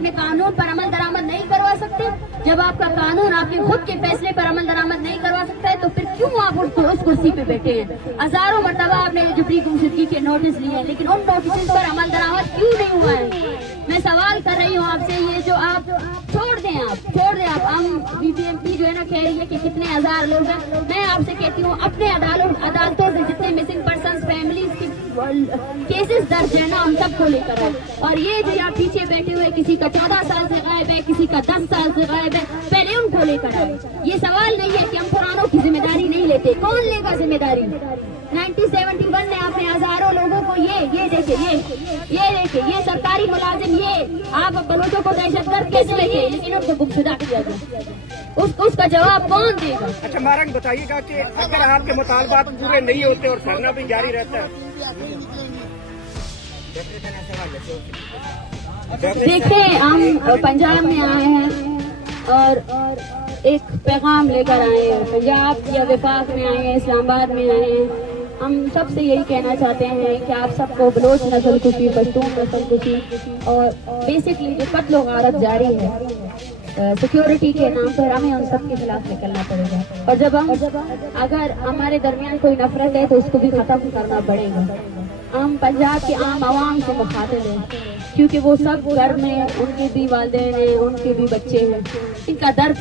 में कानून पर अमल दरामद नहीं करवा सकते? जब आपका कानून आपके खुद के फैसले पर अमल दरामद नहीं करवा सकता है तो फिर क्यों आप उस कुर्सी पे बैठे हैं? हजारों मरतबा आपने जबरी गुमशुदगी के नोटिस लिए हैं, लेकिन उन नोटिस पर अमल दरामद क्यों नहीं हुआ है? मैं सवाल कर रही हूँ आपसे, ये जो आप छोड़ दें आप हम बीबीएमपी जो है ना कह रही है कि कितने हजार लोग हैं। मैं आपसे कहती हूँ अपने अदालतों से जितने मिसिंग पर्सन फैमिलीज की केसेस दर्ज है ना उन सबको लेकर आए। और ये जो यहाँ पीछे बैठे हुए किसी का 14 साल से गायब है, किसी का 10 साल से गायब है, पहले उनको लेकर आए। ये सवाल नहीं है कि हम पुरानों की जिम्मेदारी नहीं लेते, कौन लेगा जिम्मेदारी? 1971 में आपने हजारों लोगों को ये देखे ये सरकारी मुलाजिम, ये आप बलोचों को दहशतगर्द कैसे लेके, लेकिन उनको गुमशुदा किया गया। उसका जवाब कौन देगा? अच्छा मारंग बताइएगा कि अगर आपके मुतालबात पूरे नहीं होते और धरना भी जारी रहता है? देखिए हम पंजाब में आए हैं और एक पैगाम लेकर आए हैं, पंजाब या वफाक में आए हैं, इस्लामाबाद में आए हैं। हम सबसे यही कहना चाहते हैं कि आप सबको बलोच नस्ल कुशी, पश्तून नस्ल कुशी और बेसिकली जो कत्ल और गारत जारी है सिक्योरिटी के नाम पर हमें उन सब के खिलाफ निकलना पड़ेगा। और जब अगर हमारे दरमियान कोई नफरत है तो उसको भी खत्म करना पड़ेगा। हम पंजाब के आम आवाम से मुखातिब हैं क्योंकि वो सब घर में उनके भी वालिदैन हैं, उनके भी बच्चे हैं। इनका दर्द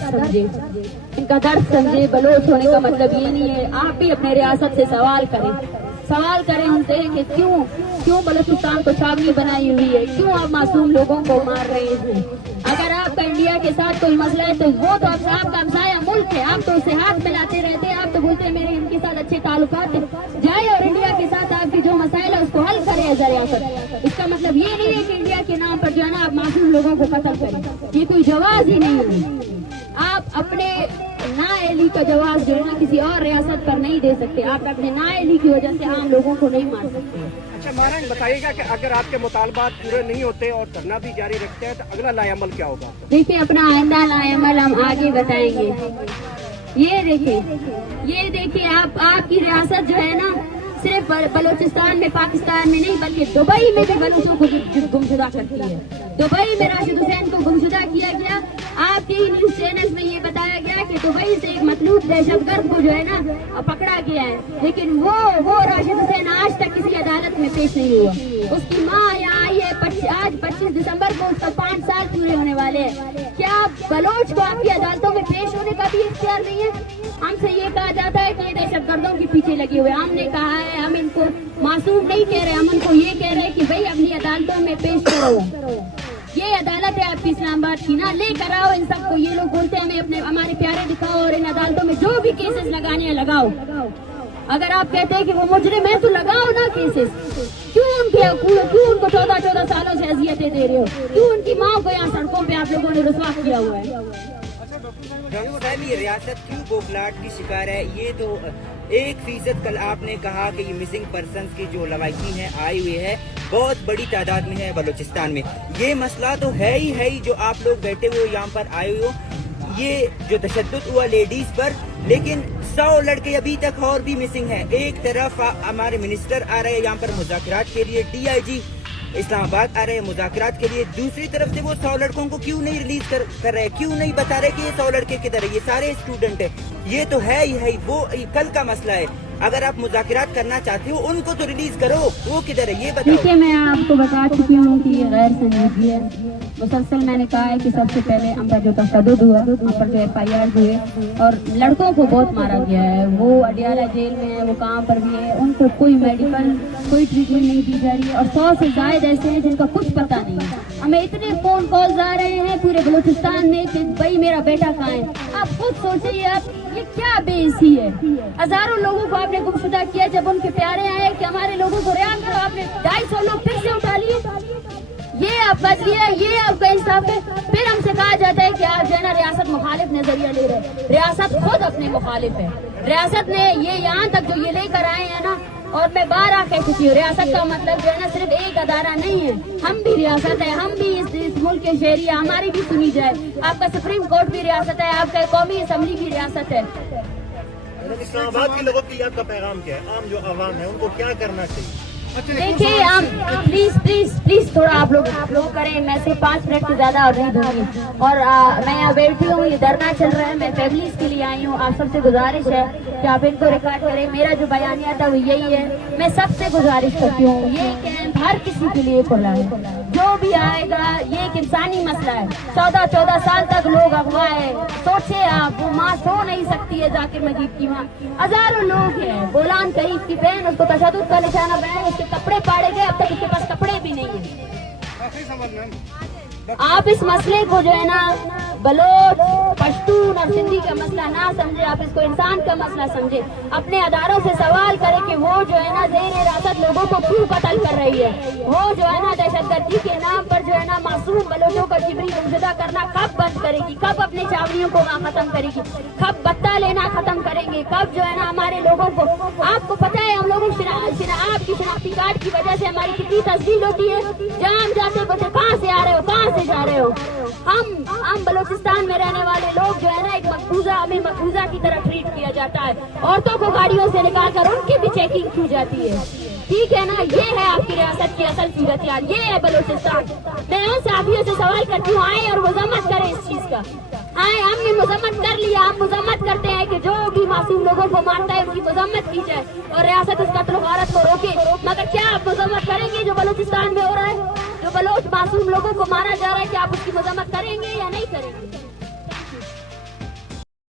समझे। बलोच होने का मतलब ये नहीं है। आप भी अपने रियासत से सवाल करें उनसे कि क्यों बलूचिस्तान को छावनी बनाई हुई है, क्यों आप मासूम लोगों को मार रहे हैं? अगर आपका इंडिया के साथ कोई मसला है तो वो तो आपका हमसाया मुल्क है, आप तो उससे हाथ मिलाते रहते हैं, आप तो बोलते हैं मेरे इनके साथ अच्छे ताल्लुकात हैं। जाए और इंडिया के साथ आपकी जो मसाइल है उसको हल करें एज रियासत। इसका मतलब ये नहीं है कि इंडिया के नाम पर जो है ना आप मासूम लोगों को कत्ल करें, ये कोई जवाब ही नहीं है। आप अपने नाअहली का जवाब जो है ना किसी और रियासत पर नहीं दे सकते। आप अपने नाअहली की वजह से आम लोगों को नहीं मार सकते। अच्छा मारंग बताइएगा कि अगर आपके मुतालबात पूरे नहीं होते और धरना भी जारी रखते हैं तो अगला लाएअमल क्या होगा? देखिए अपना आइंदा लाएअमल हम आगे बताएंगे। ये देखिए आपकी रियासत जो है ना सिर्फ बलूचिस्तान में, पाकिस्तान में नहीं बल्कि दुबई में भी बलूचों को गुमशुदा करती है। दुबई में राशिद हुसैन को गुमशुदा किया गया। आपके न्यूज चैनल में ये बताया गया कि दुबई से एक मतलूब दहशतगर्द को जो है ना पकड़ा गया है, लेकिन वो राशिद हुसैन आज तक किसी अदालत में पेश नहीं हुआ। उसकी माँ यहाँ आई है, आज 25 दिसंबर को उसका 5 साल पूरे होने वाले हैं। क्या बलोच को आपकी अदालतों में पेश होने का भी इख्तियार नहीं है? हमसे ये कहा जाता है कि ये दहशतगर्दों के पीछे लगे हुए। हमने कहा है हम इनको मासूम नहीं कह रहे, हम उनको ये कह रहे हैं कि भाई अपनी अदालतों में पेश करो। ये अदालत है आपकी इस्लामाबाद की ना, लेकर आओ इन सबको। ये लोग बोलते हैं हमें हमारे प्यारे दिखाओ और इन अदालतों में जो भी केसेस लगाने हैं लगाओ। अगर आप कहते हैं कि वो मुजरिम है तो लगाओ ना केसेस। क्यों उनको 14 सालों से अजियतें दे रहे हो? क्यों उनकी माँ को यहाँ सड़कों पे आप लोगों ने रुसवा किया हुआ है? डॉक्टर साहब ये रियासत क्यों बौखलाहट की शिकार है? ये तो 1% कल आपने कहा कि ये मिसिंग पर्सन्स की जो लवाकी है आई हुई है बहुत बड़ी तादाद में है बलूचिस्तान में। ये मसला तो है ही जो आप लोग बैठे हुए यहाँ पर आए हुए हो, ये जो तशद्दुद हुआ लेडीज पर, लेकिन 100 लड़के अभी तक और भी मिसिंग हैं। एक तरफ हमारे मिनिस्टर आ रहे हैं यहाँ पर मुज़ाकरात के लिए, DIG इस्लामाबाद आ रहे हैं मुज़ाकरात के लिए, दूसरी तरफ से वो 100 लड़कों को क्यों नहीं रिलीज कर रहे, क्यों नहीं बता रहे कि ये 100 लड़के किधर है? ये सारे स्टूडेंट है, ये तो है ही वो कल का मसला है। अगर आप मुज़ाकरात करना चाहते हो उनको तो रिलीज करो, वो किधर है ये बताओ। देखिए मैं आपको बता चुकी हूँ कि ये गैर संजीदगी है। मुसलसल मैंने कहा है कि सबसे पहले हम पर जो तशद्दुद हुआ, हम पर जो FIR हुए और लड़कों को बहुत मारा गया है, वो अडियाला जेल में है, वो कहाँ पर भी है, उनको कोई मेडिकल कोई ट्रीटमेंट नहीं दी जा रही है। और 100 से ज्यादा ऐसे हैं जिनका कुछ पता नहीं है। हमें इतने फोन कॉल्स आ रहे हैं पूरे बलूचिस्तान में कि भाई मेरा बेटा कहाँ है। आप खुद सोचिए, आप ये क्या बेइज्जती है? हजारों लोगों को आपने गुमशुदा किया जब उनके प्यारे आए कि हमारे लोगों को रिहा करो, आपने 250 लोग फिर से उठा लिए। ये आप बदलिए, ये आपका इंसाफ है। फिर हमसे कहा जाता है कि आप जो है ना रियासत मुखालिफ नजरिया ले रहे हैं। रियासत खुद अपने मुखालिफ है। रियासत ने ये यहाँ तक जो ये लेकर आए हैं ना, और मैं बार कह चुकी हूँ, रियासत का मतलब जो है ना सिर्फ एक अदारा नहीं है, हम भी रियासत है, हम भी इस मुल्क के शहरी, हमारी भी सुनी जाए। आपका सुप्रीम कोर्ट भी रियासत है, आपका कौमी असम्बली भी रियासत है। इस्लामाबाद के लोगों के लिए आपका पैगाम क्या है? आम जो आवाम है उनको क्या करना चाहिए? देखिए हम प्लीज थोड़ा आप लोग करें, मैं सिर्फ 5 मिनट से ज्यादा और नहीं दूंगी। और मैं यहाँ बैठी हूँ, ये धरना चल रहा है, मैं फैमिलीज के लिए आई हूँ। आप सबसे गुजारिश है कि आप इनको रिकॉर्ड करें। मेरा जो बयानिया था वो यही है, मैं सबसे गुजारिश करती हूँ, ये कैंप हर किसी के लिए खुला है, जो भी आएगा। ये एक इंसानी मसला है, 14 साल तक लोग अगवा है। सोचे आप, वो माँ सो नहीं सकती है जाकिर मजीद की माँ, हजारों लोग हैं। बोलान करीब की बहन, उसको तशद्दुद का निशाना बनाए, उसके कपड़े पाड़े गए, अब तक उसके पास कपड़े भी नहीं है। आप इस मसले को जो है ना बलोच, पश्तून और सिंधी का मसला ना समझे, आप इसको इंसान का मसला समझे। अपने अदारों से सवाल करें कि वो जो है ना ज़ेर हिरासत लोगों को क्यों कत्ल कर रही है, वो जो है ना दहशतगर्दी के नाम पर जो है ना मासूम बलोचों का जिबरी गुमशुदा करना कब बंद करेगी, कब अपने छावनियों को वहाँ खत्म करेगी, कब बत्ता लेना खत्म करेंगे, कब जो है ना हमारे लोगों को। आपको पता है हम लोगों आपकी शनाख्ती कार्ड की वजह से हमारी कितनी तस्दील होती है, जहाँ हम जाते बोलते कहाँ से आ रहे हो, कहाँ से जा रहे हो। हम बलूचिस्तान में रहने वाले लोग जो है ना एक मकबूजा, हमें मकबूजा की तरह ट्रीट किया जाता है। औरतों को गाड़ियों से निकाल कर उनकी भी चेकिंग की जाती है। ठीक है ना, ये है आपकी रियासत की असल सूरत यार, ये है बलूचिस्तान। मैं उन साथियों से सवाल करती हूँ, आए और मजम्मत करें इस चीज का। आए, हमने मजम्मत कर लिया, हम मजम्मत करते हैं कि जो भी मासूम लोगों को मारता है उनकी मजम्मत की जाए और रियासत इस कत्ल गारत को रोके। मगर क्या आप मजम्मत करेंगे जो बलूचिस्तान में हो रहा है, जो बलोच मासूम लोगों को मारा जा रहा है, क्या आप उसकी मजम्मत करेंगे या नहीं करेंगे?